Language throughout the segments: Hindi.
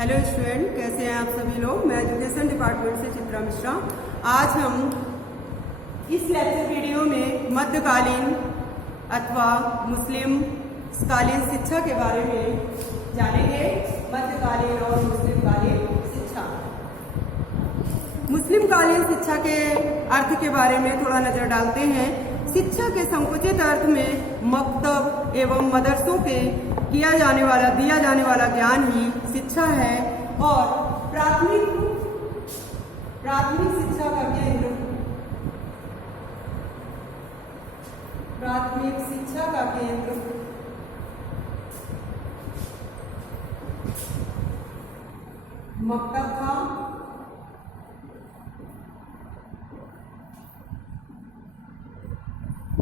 हेलो स्टूडेंट, कैसे हैं आप सभी लोग। मैं एजुकेशन डिपार्टमेंट से चित्रा मिश्रा। आज हम इस लेक्चर वीडियो में मध्यकालीन अथवा मुस्लिम कालीन शिक्षा के बारे में जानेंगे। मध्यकालीन और मुस्लिम कालीन शिक्षा। मुस्लिम कालीन शिक्षा के अर्थ के बारे में थोड़ा नजर डालते हैं। शिक्षा के संकुचित अर्थ में मकतब एवं मदरसों के दिया जाने वाला ज्ञान ही शिक्षा है और प्राथमिक शिक्षा का केंद्र मकतब था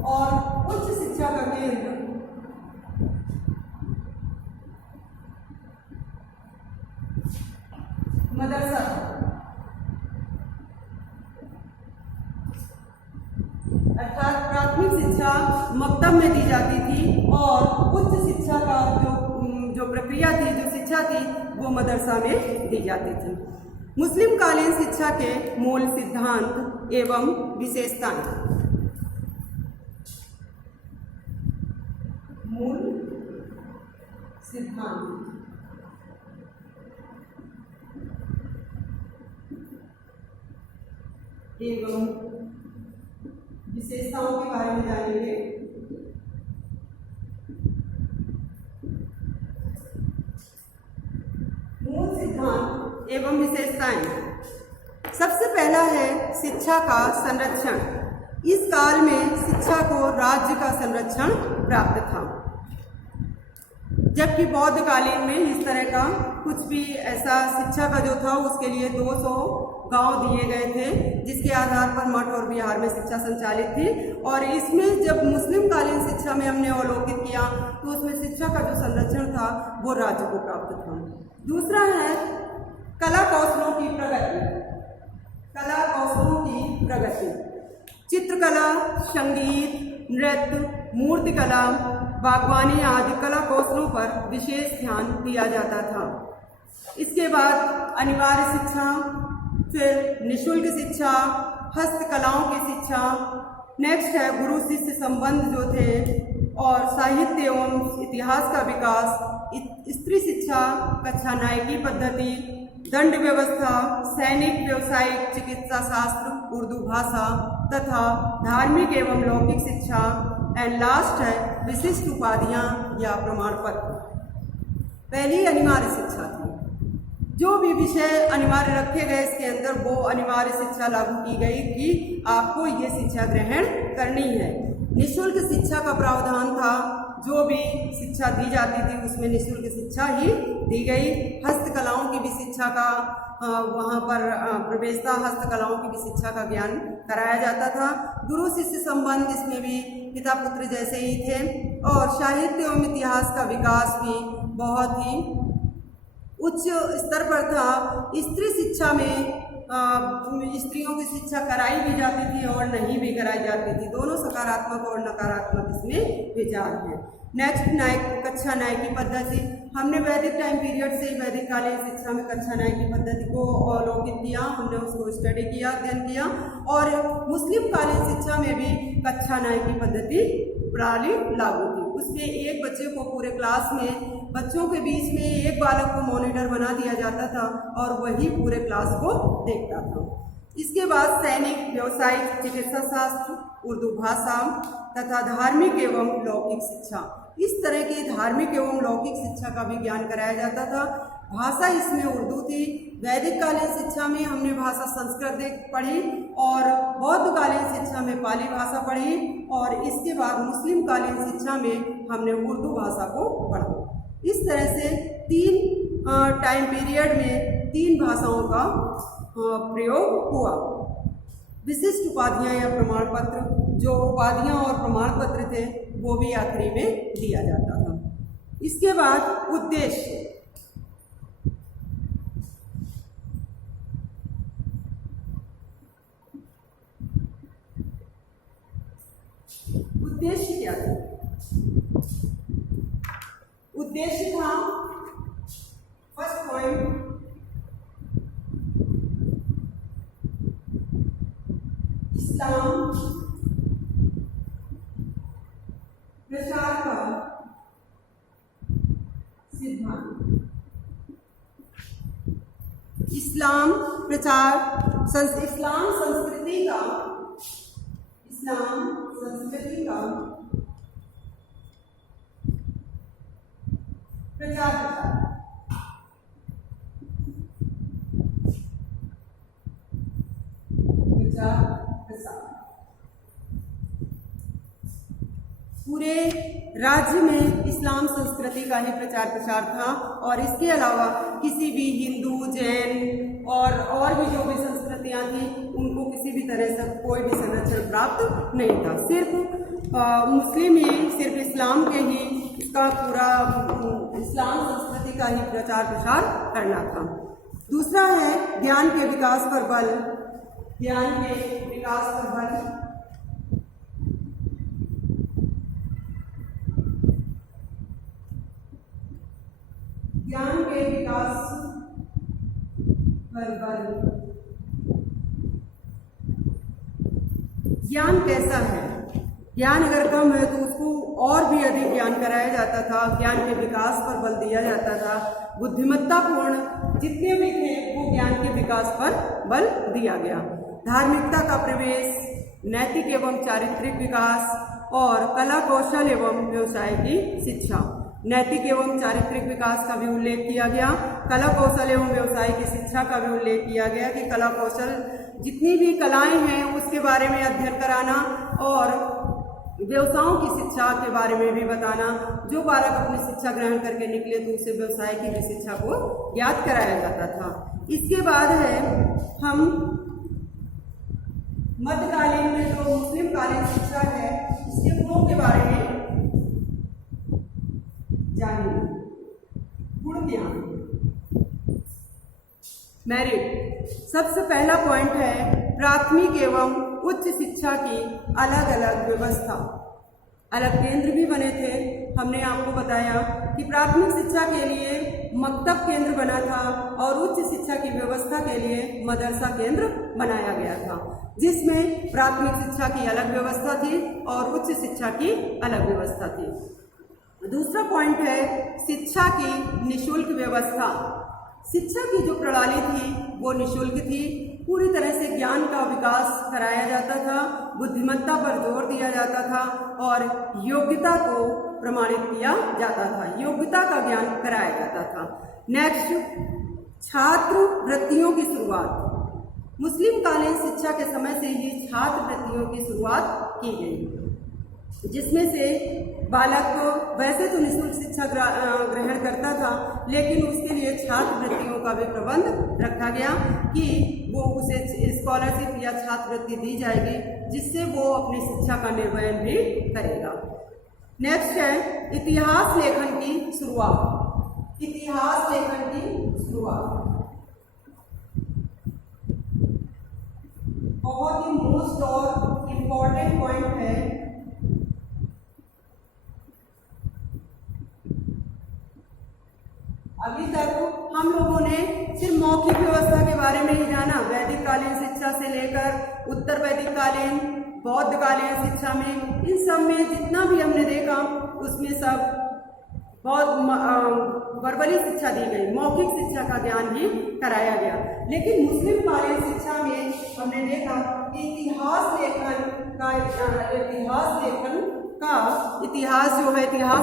और उच्च शिक्षा का केंद्र मदरसा। अर्थात प्राथमिक शिक्षा मकतब में दी जाती थी और उच्च शिक्षा का जो प्रक्रिया थी, जो शिक्षा थी, वो मदरसा में दी जाती थी। मुस्लिम कालीन शिक्षा के मूल सिद्धांत एवं विशेषताएं। मूल सिद्धांत एवं विशेषताओं के बारे में जानेंगे। मूल सिद्धांत एवं विशेषताएं। सबसे पहला है शिक्षा का संरक्षण। इस काल में शिक्षा को राज्य का संरक्षण प्राप्त था, जबकि बौद्ध कालीन में इस तरह का कुछ भी ऐसा शिक्षा का जो था उसके लिए 200 गांव दिए गए थे, जिसके आधार पर मठ और बिहार में शिक्षा संचालित थी। और इसमें जब मुस्लिम कालीन शिक्षा में हमने अवलोकित किया तो उसमें शिक्षा का जो संरक्षण था वो राज्य को प्राप्त था। दूसरा है कला कौशलों की प्रगति। चित्रकला, संगीत, नृत्य, मूर्तिकला, बागवानी आदि कला कौशलों पर विशेष ध्यान दिया जाता था। इसके बाद अनिवार्य शिक्षा, फिर निःशुल्क शिक्षा, हस्तकलाओं की शिक्षा, नेक्स्ट है गुरु शिष्य संबंध जो थे, और साहित्य एवं इतिहास का विकास, स्त्री शिक्षा, कक्षा नायकी पद्धति, दंड व्यवस्था, सैनिक, व्यवसायिक, चिकित्सा शास्त्र, उर्दू भाषा तथा धार्मिक एवं लौकिक शिक्षा, एंड लास्ट है विशिष्ट उपाधियां या प्रमाण पत्र। पहली अनिवार्य शिक्षा थी। जो भी विषय अनिवार्य रखे गए इसके अंदर वो अनिवार्य शिक्षा लागू की गई कि आपको ये शिक्षा ग्रहण करनी है। निःशुल्क शिक्षा का प्रावधान था, जो भी शिक्षा दी जाती थी उसमें निःशुल्क शिक्षा ही दी गई। हस्तकलाओं की भी शिक्षा का वहाँ पर प्रवेश था, हस्तकलाओं की भी शिक्षा का ज्ञान कराया जाता था। गुरु शिष्य संबंध, इसमें भी पिता पुत्र जैसे ही थे। और साहित्य एवं इतिहास का विकास भी बहुत ही उच्च स्तर पर था। स्त्री शिक्षा में स्त्रियों की शिक्षा कराई भी जाती थी और नहीं भी कराई जाती थी। दोनों सकारात्मक और नकारात्मक इसमें विचार है। नेक्स्ट कक्षा नायकी पद्धति। हमने वैदिक टाइम पीरियड से वैदिक कालीन शिक्षा में कक्षा नायकी पद्धति को अवलोकित किया, हमने उसको स्टडी किया, अध्ययन किया। और मुस्लिम कालीन शिक्षा में भी कक्षा नायकी पद्धति प्रणाली लागू थी। उसमें एक बच्चे को पूरे क्लास में, बच्चों के बीच में एक बालक को मॉनिटर बना दिया जाता था और वही पूरे क्लास को देखता था। इसके बाद सैनिक, व्यवसायिक, चिकित्सा शास्त्र, उर्दू भाषा तथा धार्मिक एवं लौकिक शिक्षा। इस तरह की धार्मिक एवं लौकिक शिक्षा का भी ज्ञान कराया जाता था। भाषा इसमें उर्दू थी। वैदिक कालीन शिक्षा में हमने भाषा संस्कृत पढ़ी और बौद्ध कालीन शिक्षा में पाली भाषा पढ़ी, और इसके बाद मुस्लिम कालीन शिक्षा में हमने उर्दू भाषा को पढ़ा। इस तरह से 3 टाइम पीरियड में 3 भाषाओं का प्रयोग हुआ। विशिष्ट उपाधियां या प्रमाण पत्र, जो उपाधियां और प्रमाण पत्र थे वो भी आखिरी में दिया जाता था। इसके बाद उद्देश्य। उद्देश्य क्या था? उद्देश्य था फर्स्ट पॉइंट इस्लाम प्रचार का सिद्धांत। इस्लाम संस्कृति का प्रचार प्रसार। पूरे राज्य में इस्लाम संस्कृति का ही प्रचार प्रसार था और इसके अलावा किसी भी हिंदू, जैन और भी जो भी संस्कृतियां थी उनको किसी भी तरह से कोई भी संरक्षण प्राप्त नहीं था। सिर्फ मुस्लिम ही, सिर्फ इस्लाम के ही इसका पूरा इस्लाम संस्कृति का ही प्रचार प्रसार करना था। दूसरा है ज्ञान के विकास पर बल। ज्ञान के विकास पर बल। ज्ञान के विकास पर बल। ज्ञान कैसा है? ज्ञान अगर कम है तो उसको और भी अधिक ज्ञान कराया जाता था। ज्ञान के विकास पर बल दिया जाता था। बुद्धिमत्तापूर्ण जितने भी थे वो ज्ञान के विकास पर बल दिया गया। धार्मिकता का प्रवेश, नैतिक एवं चारित्रिक विकास और कला, कौशल एवं व्यवसाय की शिक्षा। नैतिक एवं चारित्रिक विकास का भी उल्लेख किया गया। कला, कौशल एवं व्यवसाय की शिक्षा का भी उल्लेख किया गया कि कला, कौशल जितनी भी कलाएं हैं उसके बारे में अध्ययन कराना और व्यवसायों की शिक्षा के बारे में भी बताना। जो बालक अपनी शिक्षा ग्रहण करके निकले तो उसे व्यवसाय की भी शिक्षा को ज्ञात कराया जाता था। इसके बाद है हम मध्यकालीन में जो मुस्लिम कालीन शिक्षा है इसके गुणों के बारे में जानेंगे। गुण क्या है? मेरिट। सबसे पहला पॉइंट है प्राथमिक एवं उच्च शिक्षा की अलग अलग व्यवस्था। अलग केंद्र भी बने थे। हमने आपको बताया कि प्राथमिक शिक्षा के लिए मकतब केंद्र बना था और उच्च शिक्षा की व्यवस्था के लिए मदरसा केंद्र बनाया गया था, जिसमें प्राथमिक शिक्षा की अलग व्यवस्था थी और उच्च शिक्षा की अलग व्यवस्था थी। दूसरा पॉइंट है शिक्षा की निःशुल्क व्यवस्था। शिक्षा की जो प्रणाली थी वो निःशुल्क थी। पूरी तरह से ज्ञान का विकास कराया जाता था, बुद्धिमत्ता पर जोर दिया जाता था और योग्यता को प्रमाणित किया जाता था। योग्यता का ज्ञान कराया जाता था। नेक्स्ट, छात्र वृत्तियों की शुरुआत। मुस्लिम कालीन शिक्षा के समय से ही छात्र वृत्तियों की शुरुआत की गई, जिसमें से बालक वैसे तो निःशुल्क शिक्षा ग्रहण करता था, लेकिन उसके लिए छात्रवृत्तियों का भी प्रबंध रखा गया कि वो उसे स्कॉलरशिप या छात्रवृत्ति दी जाएगी, जिससे वो अपनी शिक्षा का निर्वहन भी करेगा। नेक्स्ट है इतिहास लेखन की शुरुआत। इतिहास लेखन की शुरुआत बहुत ही मोस्ट और इम्पोर्टेंट पॉइंट है। अभी तक हम लोगों ने सिर्फ मौखिक व्यवस्था के बारे में ही जाना। वैदिक कालीन शिक्षा से लेकर उत्तर वैदिक कालीन, बौद्ध कालीन शिक्षा में, इन सब में जितना भी हमने देखा उसमें सब बहुत वर्बली शिक्षा दी गई, मौखिक शिक्षा का ज्ञान ही कराया गया। लेकिन मुस्लिम कालीन शिक्षा में हमने देखा कि इतिहास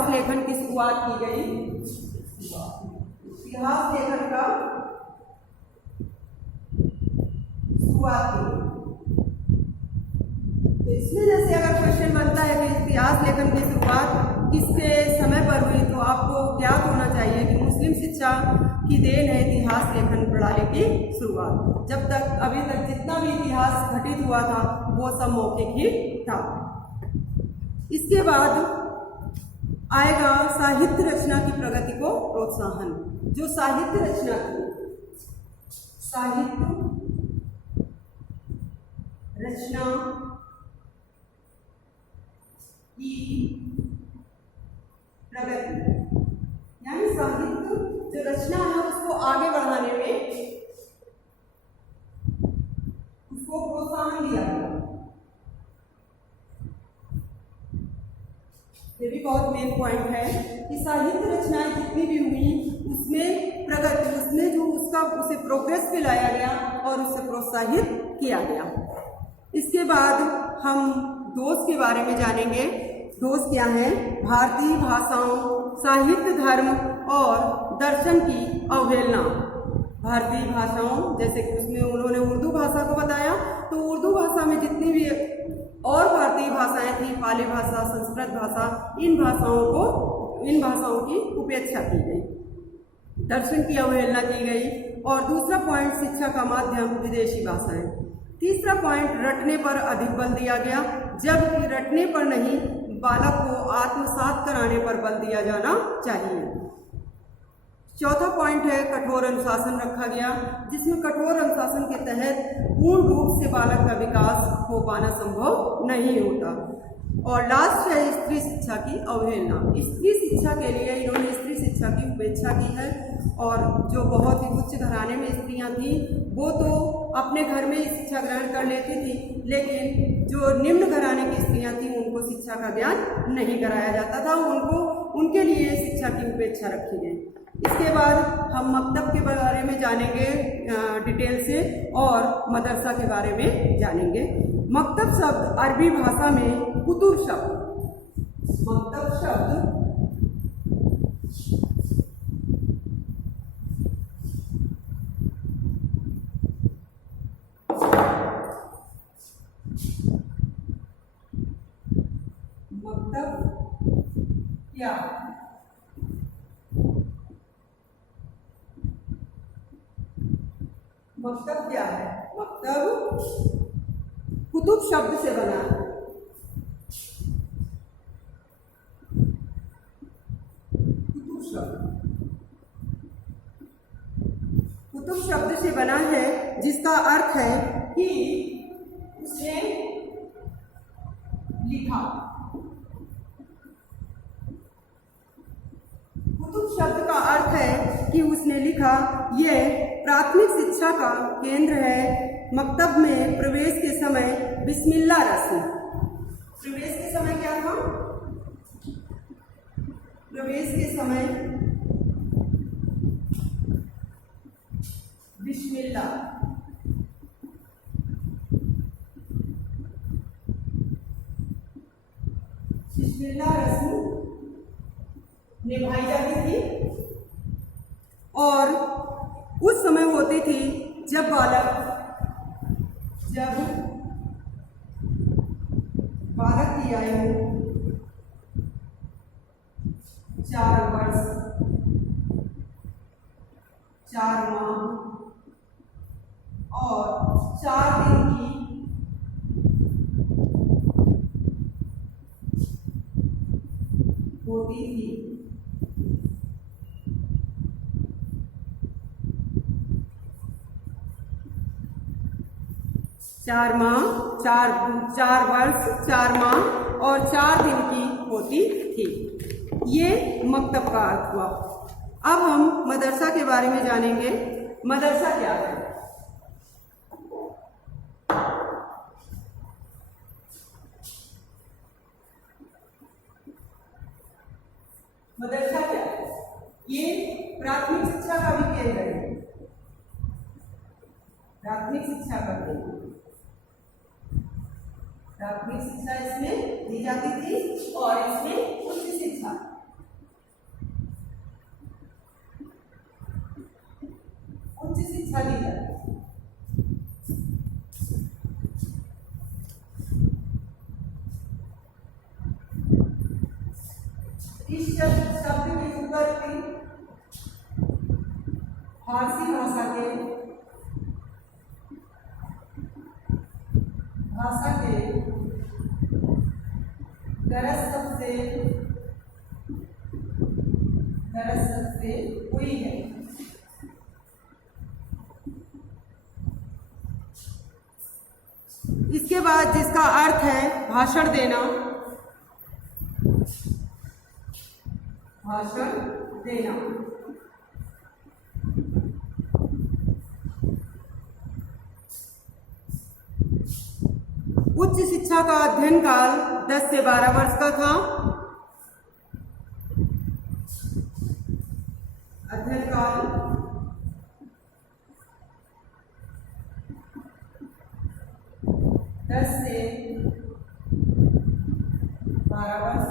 लेखन की शुरुआत की गई। इतिहास लेखन का शुरुआत की। तो इसमें जैसे अगर क्वेश्चन बनता है कि इतिहास लेखन की शुरुआत किसके समय पर हुई, तो आपको ज्ञात होना चाहिए कि मुस्लिम शिक्षा की देन है इतिहास लेखन प्रणाली की शुरुआत। जब तक अभी तक जितना भी इतिहास घटित हुआ था वो सब मौखिक ही था। इसके बाद आएगा साहित्य रचना की प्रगति को प्रोत्साहन। जो साहित्य रचना की, साहित्य रचना की प्रगति, यानी साहित्य जो रचना है उसको आगे बढ़ाने में उसको प्रोत्साहन दिया गया। एक और मेन पॉइंट है कि साहित्य रचनाएं जितनी भी हुई उसमें प्रगति, उसमें जो उसे प्रोग्रेस पे लाया गया और उसे प्रोत्साहित किया गया। इसके बाद हम दोष के बारे में जानेंगे। दोष क्या है? भारतीय भाषाओं, साहित्य, धर्म और दर्शन की अवहेलना। भारतीय भाषाओं, जैसे कि उसमें उन्होंने उर्दू भाषा को बताया, तो उर्दू भाषा में जितनी भी और भारतीय भाषाएं थी, पाली भाषा, संस्कृत भाषा, इन भाषाओं की उपेक्षा की गई, दर्शन की अवहेलना की गई। और दूसरा पॉइंट, शिक्षा का माध्यम विदेशी भाषाएं। तीसरा पॉइंट, रटने पर अधिक बल दिया गया, जबकि रटने पर नहीं, बालक को आत्मसात कराने पर बल दिया जाना चाहिए। चौथा पॉइंट है, कठोर अनुशासन रखा गया, जिसमें कठोर अनुशासन के तहत पूर्ण रूप से बालक का विकास हो पाना संभव नहीं होता। और लास्ट है स्त्री शिक्षा की अवहेलना। स्त्री शिक्षा के लिए इन्होंने स्त्री शिक्षा की उपेक्षा की है, और जो बहुत ही उच्च घराने में स्त्रियां थी वो तो अपने घर में शिक्षा ग्रहण कर लेती थी, लेकिन जो निम्न घराने की स्त्रियां थी उनको शिक्षा का ज्ञान नहीं कराया जाता था, उनके लिए शिक्षा की उपेक्षा रखी गई। इसके बाद हम मकतब के बारे में जानेंगे डिटेल से, और मदरसा के बारे में जानेंगे। मकतब शब्द अरबी भाषा में कुतुब शब्द, मकतब शब्द क्या मकतब क्या है? मकतब कुतुब शब्द से बना है। कुतुब शब्द से बना है, जिसका अर्थ है कि उसने लिखा। कुतुब शब्द का अर्थ है कि उसने लिखा। यह प्राथमिक शिक्षा का केंद्र है। मकतब में प्रवेश के समय बिस्मिल्लाह रस्म। प्रवेश के समय क्या था? प्रवेश के समय बिस्मिल्लाह। बिस्मिल्लाह रस्म निभाई जाती थी, और उस समय होती थी जब बालक की आयु 4 वर्ष 4 माह और 4 दिन की होती थी। चार वर्ष 4 माह और 4 दिन की होती थी। ये मकतब का अर्थ हुआ। अब हम मदरसा के बारे में जानेंगे। मदरसा क्या है? मदरसा क्या है? ये प्राथमिक शिक्षा का भी केंद्र है। प्राथमिक शिक्षा का केंद्र, प्राथमिक शिक्षा इसमें दी जाती थी, और इसमें उच्च शिक्षा, उच्च शिक्षा दी जाती थी। इस शब्द की उत्पत्ति फारसी भाषा के दरस से हुई है। इसके बाद जिसका अर्थ है भाषण देना, भाषण देना। उच्च शिक्षा का अध्ययन काल 10 से 12 वर्ष का था। अध्ययन काल 10 से 12 वर्ष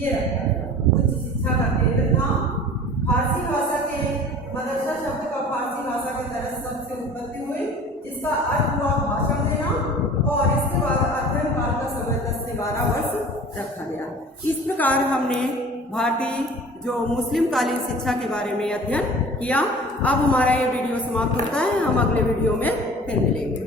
ये उच्च शिक्षा का केंद्र था। फारसी भाषा के मदरसा शब्द का फारसी भाषा के दरस शब्द से उत्पत्ति हुई, जिसका अर्थ हुआ भाषण देना, और इसके बाद अध्ययन काल का समय 10 से 12 वर्ष रखा गया। इस प्रकार हमने भारतीय जो मुस्लिम कालीन शिक्षा के बारे में अध्ययन किया। अब हमारा ये वीडियो समाप्त होता है, हम अगले वीडियो में फिर मिलेंगे।